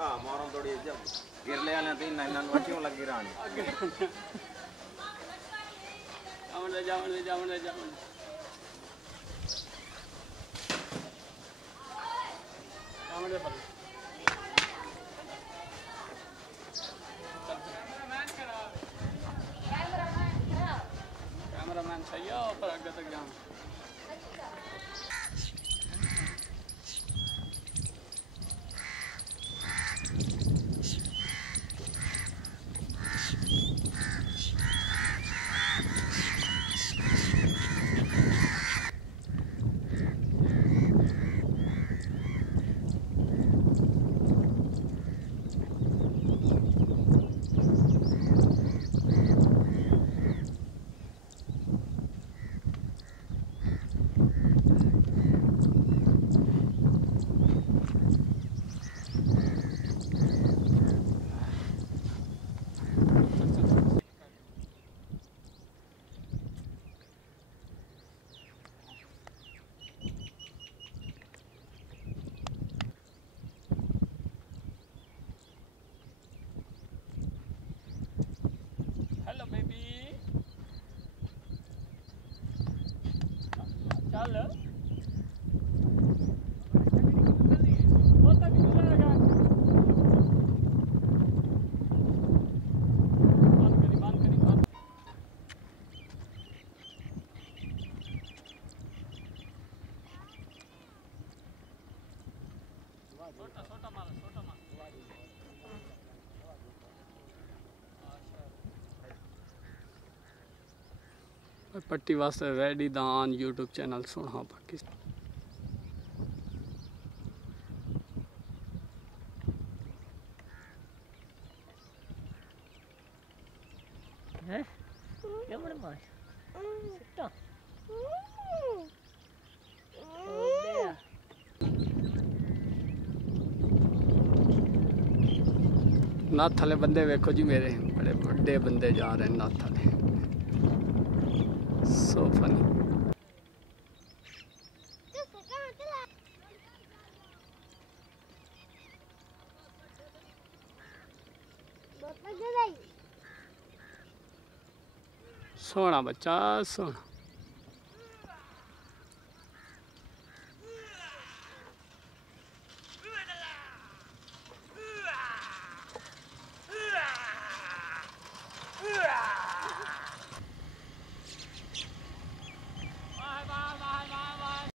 मारो थोड़ी जब गिर ले आने तीन नाइन बच्चियों लगी रानी जावन ले कैमरामैन सही है और आगे तक जाऊँ चल पट्टी वास्ते रेडी दान यूट्यूब चैनल सुना पाकिस्तान है क्या बड़े मार सिट्टा नाथ वाले बंदे वेखो जी मेरे बड़े बड़े बंदे जा रहे हैं नाथ वाले सो फनी सोना बच्चा सोना